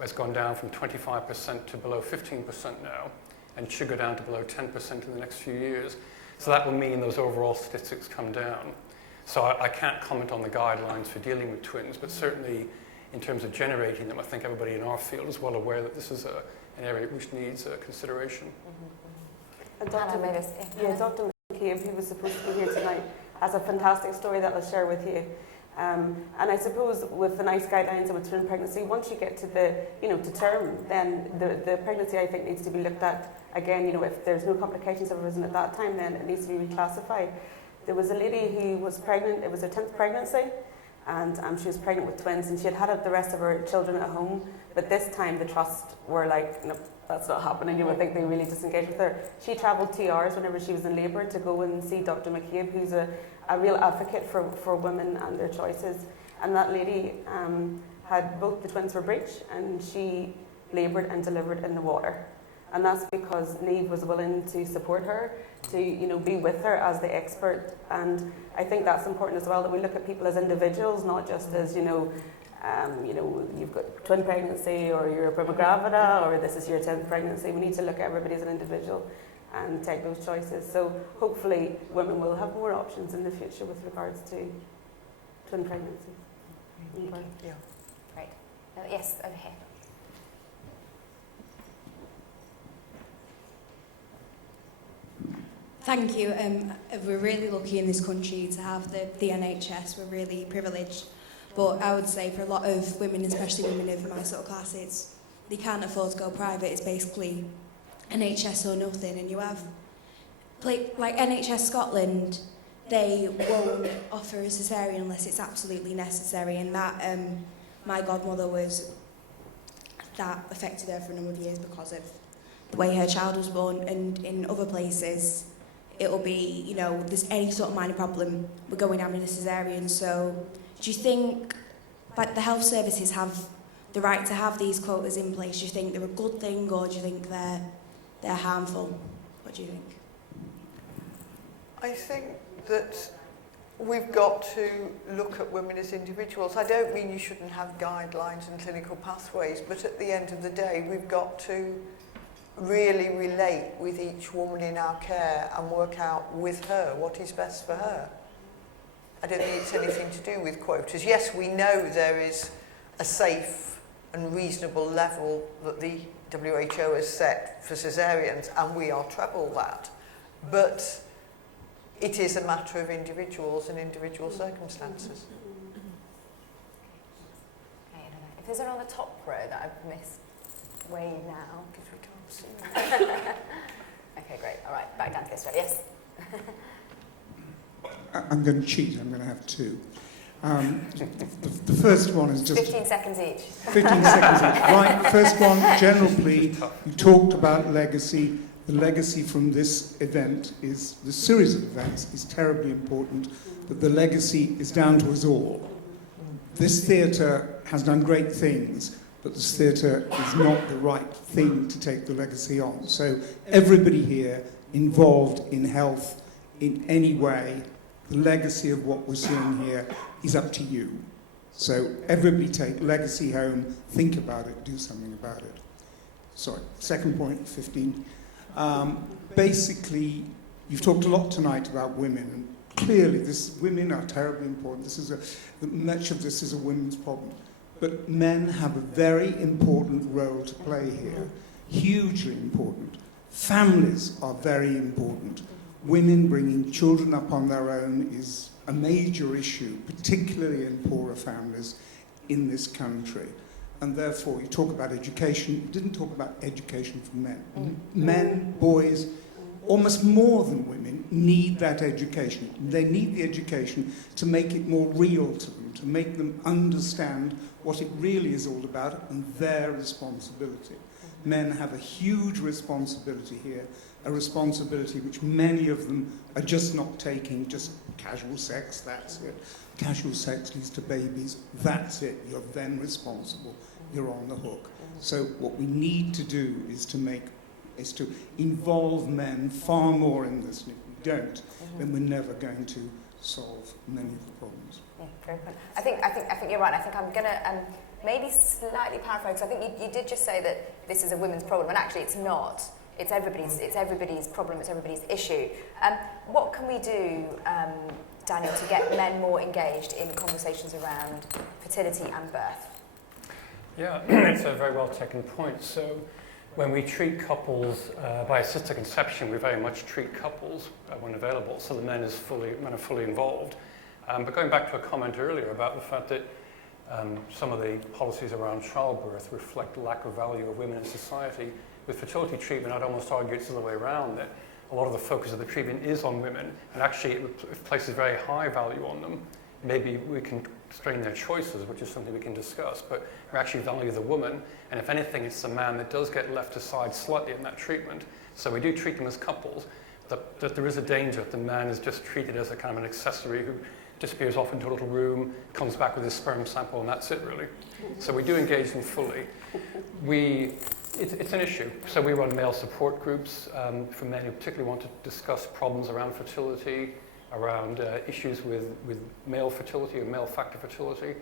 has gone down from 25% to below 15% now, and should go down to below 10% in the next few years. So that will mean those overall statistics come down. So I can't comment on the guidelines for dealing with twins, but certainly in terms of generating them, I think everybody in our field is well aware that this is an area which needs consideration. And Dr. Mavis, Dr. McCabe, who was supposed to be here tonight, has a fantastic story that I'll share with you. And I suppose with the NICE guidelines and with twin pregnancy, once you get to to term, then the pregnancy, I think, needs to be looked at again. If there's no complications have arisen at that time, then it needs to be reclassified. There was a lady who was pregnant. It was her 10th pregnancy, and she was pregnant with twins, and she had the rest of her children at home. But this time, the trust were like, no, that's not happening. You would think they really disengaged with her. She travelled 2 hours whenever she was in labour to go and see Dr. McCabe, who's a real advocate for women and their choices. And that lady had both the twins were breech, and she laboured and delivered in the water. And that's because Niamh was willing to support her, to be with her as the expert. And I think that's important as well, that we look at people as individuals, not just as you've got twin pregnancy, or you're a prima gravida, or this is your 10th pregnancy. We need to look at everybody as an individual and take those choices. So hopefully women will have more options in the future with regards to twin pregnancies. Yeah. Great. Yes, over here. Thank you. We're really lucky in this country to have the NHS. We're really privileged. But I would say for a lot of women, especially women of my sort of class, they can't afford to go private. It's basically NHS or nothing. And you have, like NHS Scotland, they won't offer a caesarean unless it's absolutely necessary. And that, my godmother that affected her for a number of years because of the way her child was born. And in other places, it'll be, there's any sort of minor problem, we're going down in a caesarean. So do you think the health services have the right to have these quotas in place? Do you think they're a good thing, or do you think they're harmful? What do you think? I think that we've got to look at women as individuals. I don't mean you shouldn't have guidelines and clinical pathways, but at the end of the day, we've got to really relate with each woman in our care and work out with her what is best for her. I don't think it's anything to do with quotas. Yes, we know there is a safe and reasonable level that the WHO has set for caesareans, and we are treble that. But it is a matter of individuals and individual circumstances. Okay, I don't know. If there's anyone on the top row that I've missed, wave now. Because we can't see. Okay, great. All right, back down to this side. Yes. I'm going to cheat. I'm going to have two. The first one is just 15 seconds each. 15 seconds each. Right. First one, general plea. You talked about legacy. The legacy from this event is the series of events is terribly important, but the legacy is down to us all. This theatre has done great things, but this theatre is not the right thing to take the legacy on. So everybody here involved in health in any way, the legacy of what we're seeing here is up to you. So everybody take legacy home, think about it, do something about it. Sorry, second point, 15. Basically, you've talked a lot tonight about women, and clearly women are terribly important. Much of this is a women's problem. But men have a very important role to play here, hugely important. Families are very important. Women bringing children up on their own is a major issue, particularly in poorer families in this country. And therefore, you talk about education. You didn't talk about education for men. Men, boys, almost more than women, need that education. They need the education to make it more real to them, to make them understand what it really is all about and their responsibility. Men have a huge responsibility here, a responsibility which many of them are just not taking. Just casual sex, that's it. Casual sex leads to babies, that's it. You're then responsible. You're on the hook. So what we need to do is to involve men far more in this. And if we don't, then we're never going to solve many of the problems. Yeah, very good. I think you're right. I think I'm going to maybe slightly paraphrase. I think you did just say that this is a women's problem, and actually it's not. It's everybody's problem. It's everybody's issue. What can we do, Daniel, to get men more engaged in conversations around fertility and birth? Yeah, it's a very well taken point. So when we treat couples by assisted conception, we very much treat couples when available, so the men are fully involved. But going back to a comment earlier about the fact that some of the policies around childbirth reflect lack of value of women in society, with fertility treatment, I'd almost argue it's the other way around, that a lot of the focus of the treatment is on women, and actually it places very high value on them. Maybe we can constrain their choices, which is something we can discuss, but we actually value the woman, and if anything, it's the man that does get left aside slightly in that treatment. So we do treat them as couples, that there is a danger that the man is just treated as a kind of an accessory who disappears off into a little room, comes back with his sperm sample, and that's it really. So we do engage them fully. It's an issue. So we run male support groups for men who particularly want to discuss problems around fertility, around issues with male fertility or male factor fertility.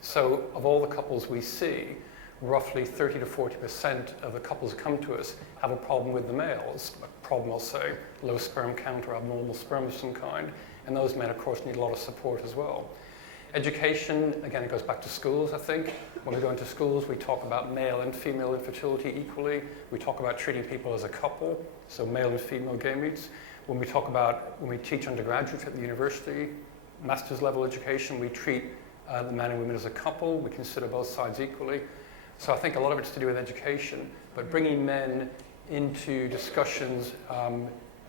So of all the couples we see, roughly 30 to 40% of the couples who come to us have a problem with the males. A problem, I'll say, low sperm count or abnormal sperm of some kind. And those men, of course, need a lot of support as well. Education, again, it goes back to schools, I think. When we go into schools, we talk about male and female infertility equally. We talk about treating people as a couple, so male and female gametes. When we teach undergraduates at the university, master's level education, we treat the man and women as a couple. We consider both sides equally. So I think a lot of it's to do with education, but bringing men into discussions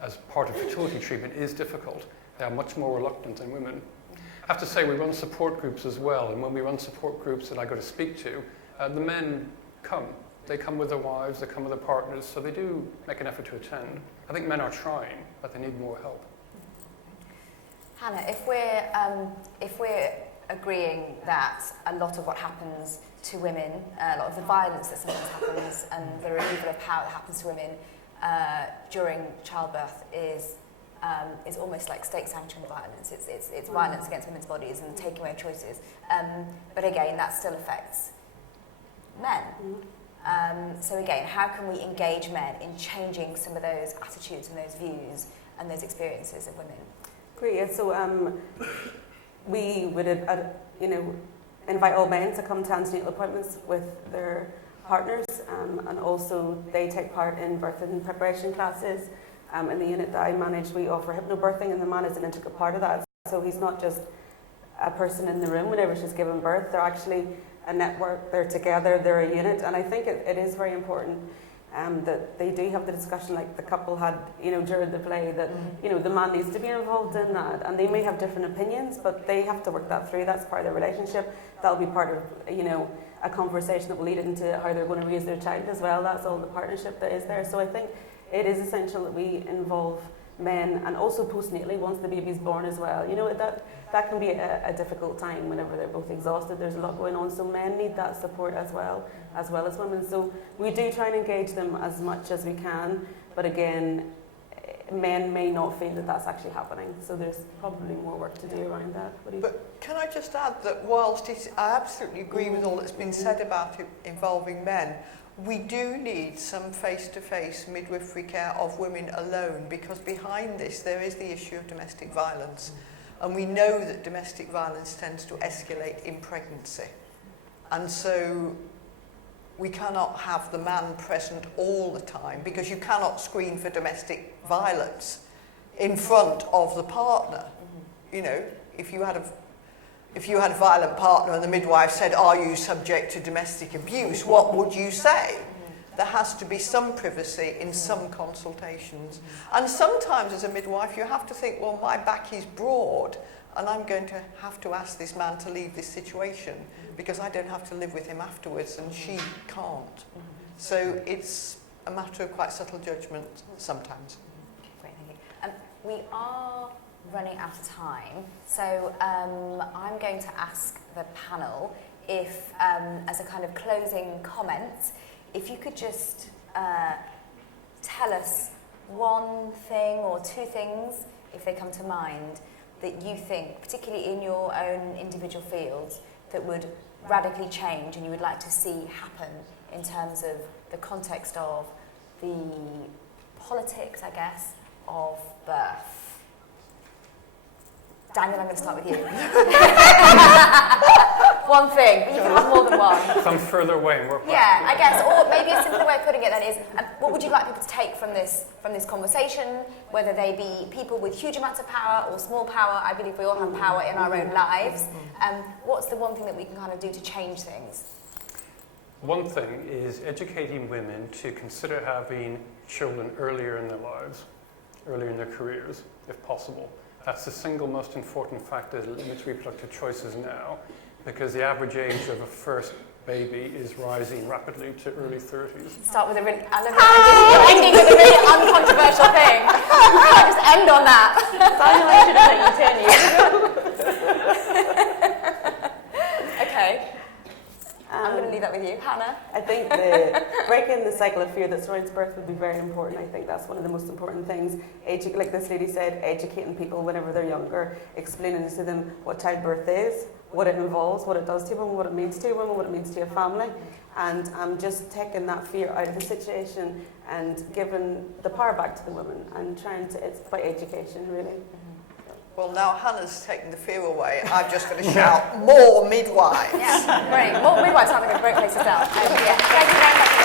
as part of fertility treatment is difficult. They are much more reluctant than women. I have to say, we run support groups as well, and when we run support groups that I go to speak to, the men come. They come with their wives, they come with their partners, so they do make an effort to attend. I think men are trying, but they need more help. Hannah, if we're agreeing that a lot of what happens to women, a lot of the violence that sometimes happens and the removal of power that happens to women during childbirth is almost like state-sanctioned violence. It's violence against women's bodies and taking away choices. But again, that still affects men. So again, how can we engage men in changing some of those attitudes and those views and those experiences of women? Great. Yeah, so we would invite all men to come to antenatal appointments with their partners, and also they take part in birth and preparation classes. In the unit that I manage, we offer hypnobirthing, and the man is an integral part of that. So he's not just a person in the room whenever she's given birth. They're actually a network. They're together. They're a unit. And I think it is very important that they do have the discussion, like the couple had, during the play, that the man needs to be involved in that. And they may have different opinions, but they have to work that through. That's part of their relationship. That'll be part of a conversation that will lead into how they're going to raise their child as well. That's all the partnership that is there. So I think it is essential that we involve men, and also postnatally once the baby's born as well. That can be a difficult time whenever they're both exhausted. There's a lot going on, so men need that support as well as women. So we do try and engage them as much as we can, but again, men may not feel that that's actually happening. So there's probably more work to do around that. But can I just add that whilst I absolutely agree with all that's been said about it involving men, we do need some face-to-face midwifery care of women alone, because behind this there is the issue of domestic violence. And we know that domestic violence tends to escalate in pregnancy. And so we cannot have the man present all the time, because you cannot screen for domestic violence in front of the partner. If you had a violent partner and the midwife said, "Are you subject to domestic abuse?" what would you say? There has to be some privacy in some consultations. And sometimes as a midwife you have to think, well, my back is broad and I'm going to have to ask this man to leave this situation because I don't have to live with him afterwards and she can't. So it's a matter of quite subtle judgment sometimes. Great, thank you. We are running out of time, so I'm going to ask the panel if, as a kind of closing comment, if you could just tell us one thing or two things, if they come to mind, that you think, particularly in your own individual fields, that would radically change and you would like to see happen in terms of the context of the politics, I guess, of birth. Daniel, I'm going to start with you. One thing, but you can have more than one. Some further away and work back. Yeah, I guess, or maybe a simpler way of putting it then is, what would you like people to take from this conversation, whether they be people with huge amounts of power or small power? I believe we all have power in our own lives. What's the one thing that we can kind of do to change things? One thing is educating women to consider having children earlier in their lives, earlier in their careers, if possible. That's the single most important factor that limits reproductive choices now, because the average age of a first baby is rising rapidly to early 30s. Start with a really, I love it. You're ending with a really uncontroversial thing. You can't just end on that. Daniel, I should have let you turn you. cycle of fear that surrounds birth would be very important. I think that's one of the most important things. Like this lady said, educating people whenever they're younger, explaining to them what childbirth is, what it involves, what it does to women, what it means to women, what it means to a family, and just taking that fear out of the situation and giving the power back to the women and it's by education, really. Well, now Hannah's taken the fear away. I'm just going to shout, more midwives. Yeah, great. More midwives sounds like a great place to start. Thank you very much.